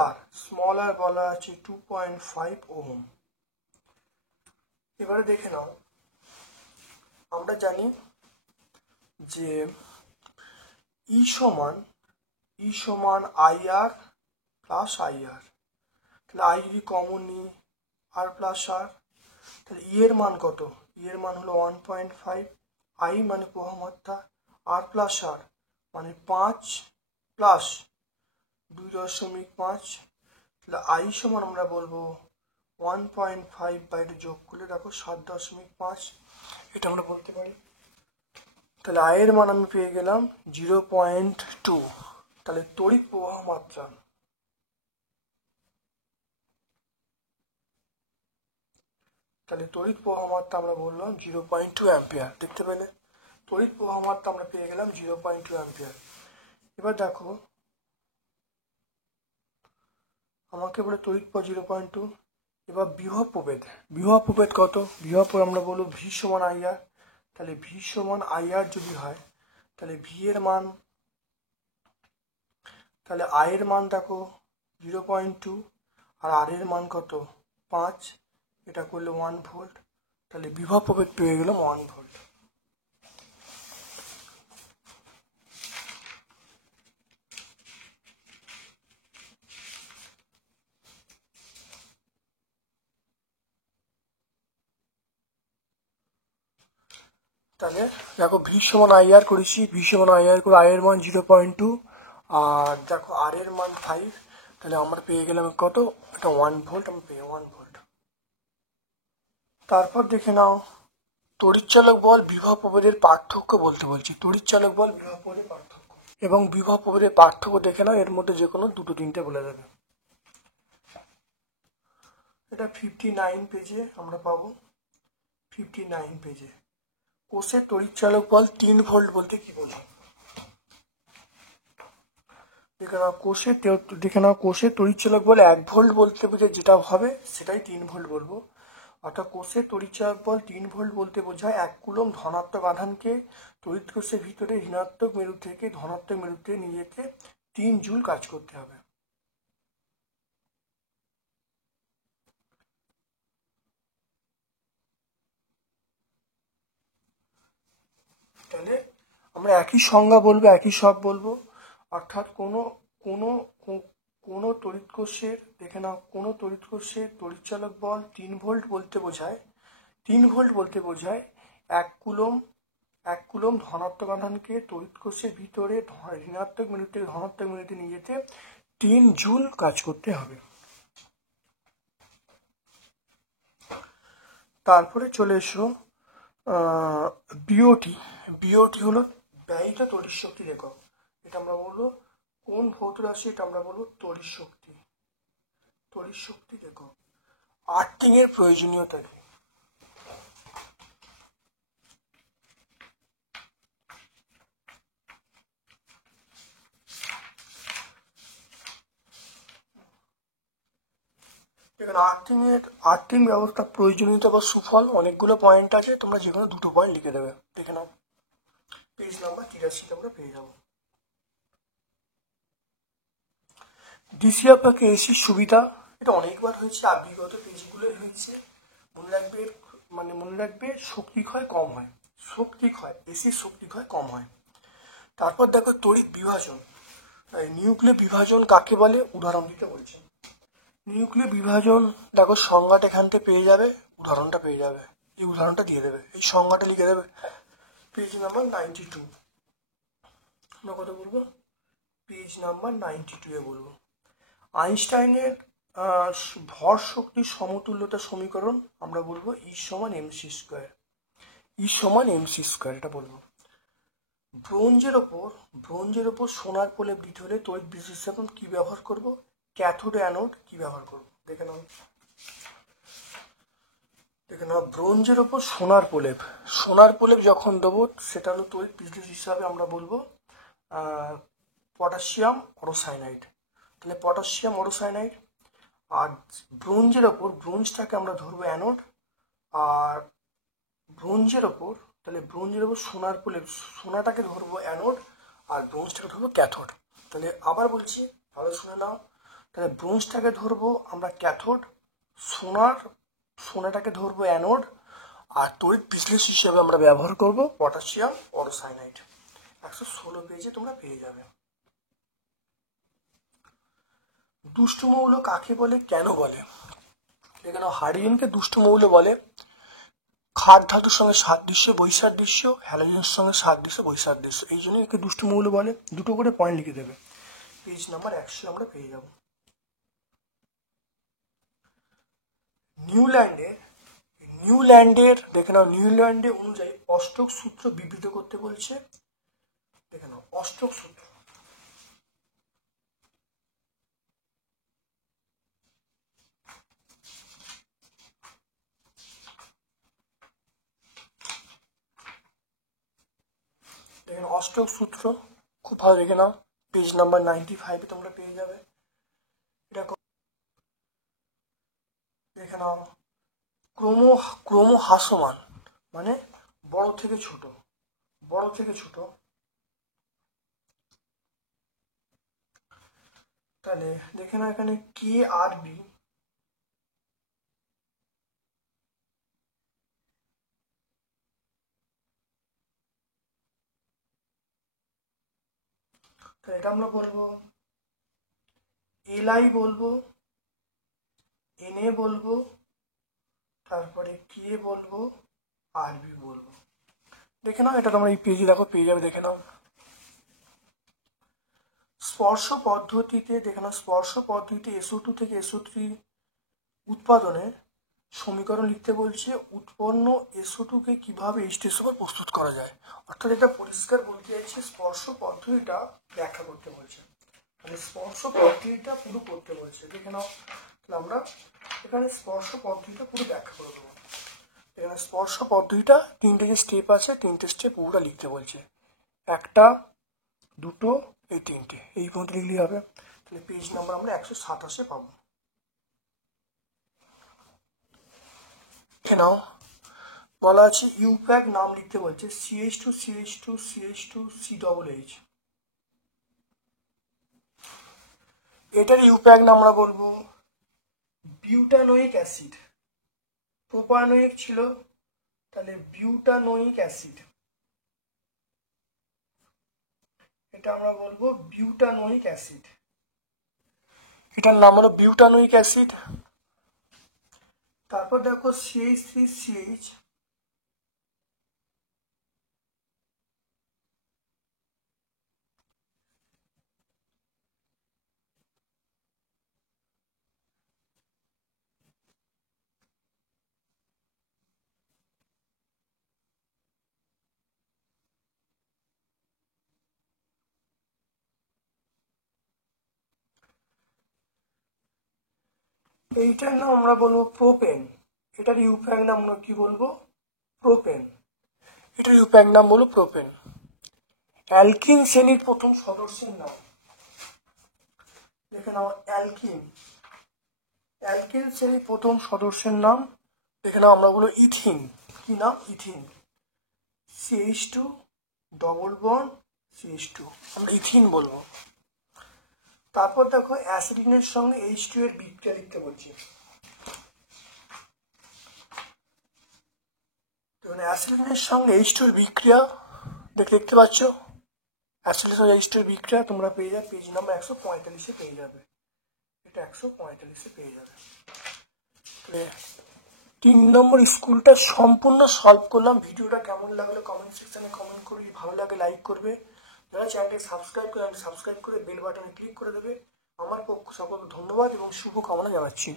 আর বলা আছে 2.5 ওহম। এবারে দেখে নাও, আমরা জানি যে ই সমান আইআর প্লাস আইআর। তাহলে আই যদি কমন নিই, আর প্লাস আর, তাহলে ই এর মান কত? ই এর মান হলো 1.5, আই মানে প্রবাহ মাত্রা, আর প্লাস আর মানে 5 প্লাস 2.5, তাহলে আই সমান আমরা বলবো 1.5 বাইরে যোগ করলে দেখো 7.5, এটা আমরা বলতে পারি। তাহলে আয়ের মান আমি পেয়ে গেলাম 0.2। তাহলে তড়িৎ প্রবাহ মাত্রা আমরা বললাম 0.2 অ্যাম্পিয়ার। দেখতে পেলে? তড়িৎ প্রবাহ মাত্রা আমরা পেয়ে গেলাম 0.2 অ্যাম্পিয়ার। এবার দেখো, আমাকে বলে তড়িৎ প্রবাহ 0.2। এবার বিভব প্রভেদ কত? বিভব প্রভেদ আমরা বলবো ভি সমান আইআর। তাহলে ভি সমান আইআর যদি হয়, তাহলে ভি এর মান, তাহলে আই এর মান দেখো 0.2 আর আর এর মান কত? 5, এটা করলে 1 ভোল্ট। তাহলে বিভব প্রভেদ পেয়ে গেলাম 1 ভোল্ট। তাহলে দেখো ভি সমান আইআর করেছি, ভি সমান আইআর করে আই এর মান 0.2 আর দেখো আর এর মান 5, তাহলে আমরা পেয়ে গেলাম কত? এটা 1 ভোল্ট, আমরা পেয়ে 1 ভোল্ট। তারপর দেখে নাও, তড়িৎচালক বল বিভব প্রভেদের পার্থক্য বলতে বলছি। তড়িৎচালক বল বিভব প্রভেদের পার্থক্য এবং বিভব প্রভেদের পার্থক্য দেখে নাও, এর মধ্যে যে কোনো 2-3টে বলে দেবে। এটা 59 পেজে আমরা পাবো। 59 পেজে কোষের তড়িৎচালক বল 3 ভোল্ট বলতে কি বোঝো? দেখে নাও, কোষের তড়িৎচালক বল 1 ভোল্ট বলতে বোঝে যেটা হবে সেটাই 3 ভোল্ট বলবো। অর্থাৎ কোষের তড়িৎচালক বল 3 ভোল্ট বলতে বোঝায় 1 কুলম্ব ধনাত্মক আধানকে তড়িৎ কোষের ভিতরে ঋণাত্মক মেরু থেকে ধনাত্মক মেরুতে নিয়ে যেতে 3 জুল কাজ করতে হবে। তাহলে আমরা একই সংজ্ঞা বলবো, একই সব বলবো। অর্থাৎ কোনো তড়িৎ কোষের, দেখে নাও, কোনো তড়িৎ কোষের তড়িৎচালক বল 3 ভোল্ট বলতে বোঝায় 1 কুলম্ব ধনাত্মক আধানকে তড়িৎ কোষের ভিতরে ঋণাত্মক মেরু থেকে ধনাত্মক মেরুতে নিয়ে যেতে 3 জুল কাজ করতে হবে। তারপরে চলে এসো বিওটি হলো ব্যয়িত তড়িৎ শক্তির একক। এটা আমরা বলবো কোন ভৌত রাশি? এটা আমরা বলবো তড়িৎ শক্তির একক। আর্থিং এর প্রয়োজনীয়তা কি? আর্থিং ব্যবস্থা প্রয়োজনীয়তা বা সুফল অনেকগুলো পয়েন্ট আছে, তোমরা যে কোনো 2টো পয়েন্ট লিখে দেবে। দেখে নাও, পেজ নাম্বার 83 আমরা পেয়ে যাবো। ডিসি আপনাকে এসির সুবিধা, এটা অনেকবার হয়েছে আর বিগত পেজগুলো হয়েছে। মনে রাখবে শক্তি ক্ষয় কম হয়, এসির শক্তি ক্ষয় কম হয়। তারপর দেখো তড়িৎ বিভাজন। নিউক্লিয় বিভাজন কাকে বলে উদাহরণ দিতে বলছে। নিউক্লিয় বিভাজন দেখো সংজ্ঞাটা এখান থেকে পেয়ে যাবে, উদাহরণটা পেয়ে যাবে, এই উদাহরণটা দিয়ে দেবে, এই সংজ্ঞাটা লিখে দেবে পেজ নাম্বার 92। আমরা কত বলবো, পেজ নাম্বার 92 এ বলবো। আইনস্টাইনের ভর শক্তির সমতুল্যতা সমীকরণ আমরা বলবো E সমান mc স্কোয়ার, E সমান mc স্কোয়ার, এটা বলবো। ব্রোঞ্জের ওপর সোনার প্রলেপ দিতে হলে তড়িৎ বিশ্লেষণ কি ব্যবহার করব, ক্যাথোড অ্যানোড কি ব্যবহার করব, দেখে নাও। ব্রোঞ্জের ওপর সোনার প্রলেপ যখন দেবো সেটা হলো তড়িৎ বিশ্লেষণ হিসাবে আমরা বলবো পটাশিয়াম অরোসাইনাইড। তাহলে পটাশিয়াম অরোসাইনাইড। আর ব্রোঞ্জটাকে আমরা ধরবো অ্যানোড, আর ব্রোঞ্জের ওপর সোনার প্রলেপ, সোনাটাকে ধরবো অ্যানোড আর ব্রোঞ্জটাকে ধরবো ক্যাথোড। তাহলে আবার বলছি, ভালো শুনে নাও। তাহলে ব্রোঞ্জটাকে ধরবো আমরা ক্যাথোড, সোনাটাকে ধরবো অ্যানোড, আর তড়িৎ বিশ্লেষণ হিসেবে আমরা ব্যবহার করব পটাশিয়াম অরোসাইনাইড। 116 পেজে তোমরা পেয়ে যাবে। দুষ্ট মৌল কাকে বলে, কেন বলে? এখানে হাইড্রোজেনকে দুষ্ট মৌল বলে। ক্ষার ধাতুর সঙ্গে সাদৃশ্য বৈসাদৃশ্য, হ্যালোজেনের সঙ্গে সাদৃশ্য বৈসাদৃশ্য, এই জন্য একে দুষ্ট মৌল বলে। দুটো করে পয়েন্ট লিখে দেবে, পেজ নাম্বার 100 আমরা পেয়ে যাব। নিউল্যান্ডের দেখে নাও, নিউল্যান্ডের অনুযায়ী অষ্টক সূত্র বিবৃত করতে বলছে। দেখে নাও অষ্টক সূত্র। দেখেন অষ্টক সূত্র খুব ভালো দেখে নাও, পেজ নাম্বার 95 তোমরা পেয়ে যাবে। এটা দেখে নাও ক্রম হ্রাসমান মানে বড় থেকে ছোট। তাহলে দেখে নাও এখানে কে আর বি, তাহলে এটা আমরা বলবো এলআই বলবো, এনএ বলবো, তারপরে কে বলবো, আরবি বলবো। দেখে নাও এটা তোমরা এই পেজে দেখো পেয়ে যাবে, দেখে নাও। স্পর্শ পদ্ধতিতে SO2 থেকে SO3 উৎপাদনে সমীকরণ লিখতে বলছে। উৎপন্ন SO2 কে কিভাবে H2 প্রস্তুত করা যায়, অর্থাৎ এটা পরিষ্কার বলতে চাইছে স্পর্শ পদ্ধতিটা ব্যাখ্যা করতে বলছে। মানে স্পর্শ পদ্ধতিটা পুরো করতে বলছে, দেখে নাও। তাহলে আমরা এখানে স্পর্শ পদ্ধতিটা পুরো ব্যাখ্যা করে দেবো। এখানে স্পর্শ পদ্ধতিটা 3টে যে স্টেপ আছে, 3টে স্টেপ পুরোটা লিখতে বলছে। 1, 2, এই 3টে, এই পর্যন্ত লিখলেই হবে। তাহলে পেজ নাম্বার আমরা 127 পাবো। নাও বলা আছে ইউপ্যাক নাম লিখতে বলছে, CH2CH2CH2CH। এটার ইউপ্যাক নাম আমরা বলবো বিউটানোয়িক অ্যাসিড। প্রোপানোয়িক ছিল, তাহলে বিউটানোয়িক অ্যাসিড, এটা আমরা বলবো বিউটানোয়িক অ্যাসিড। এটার নাম হলো বিউটানোয়িক অ্যাসিড। তারপর দেখো CH3CH, এইটার নাম আমরা বলবো প্রোপেন। এটার ইউপ্যাক নাম আমরা কি বলবো, প্রোপেন। এটার ইউপ্যাক নাম বলবো প্রোপেন। অ্যালকিন শ্রেণীর প্রথম সদস্যের নাম, দেখে নাও অ্যালকিন শ্রেণীর প্রথম সদস্যের নাম, দেখে নাও আমরা বলবো ইথিন। কি নাম, ethene. CH2 double bond CH2, আমরা ইথিন বলবো। তারপর দেখো অ্যাসিডিনের সঙ্গে H2 এর বিক্রিয়া লিখতে বলছি। অ্যাসিডিনের সঙ্গে H2 এর বিক্রিয়া দেখতে পাচ্ছ, অ্যাসোলিউশন রেজিস্টার বিটটা তোমরা পেয়ে যাবে পেজ নাম্বার 145-এ পেয়ে যাবে, এটা 145-এ পেয়ে যাবে। 3 নম্বর স্কুলটা সম্পূর্ণ সলভ করলাম। ভিডিওটা কেমন লাগলো কমেন্ট সেকশনে কমেন্ট করে, ভালো লাগে লাইক করবে, যারা চ্যানেলটি সাবস্ক্রাইব করে বেল বাটনে ক্লিক করে দেবে। আমার পক্ষ সকল ধন্যবাদ এবং শুভকামনা জানাচ্ছি।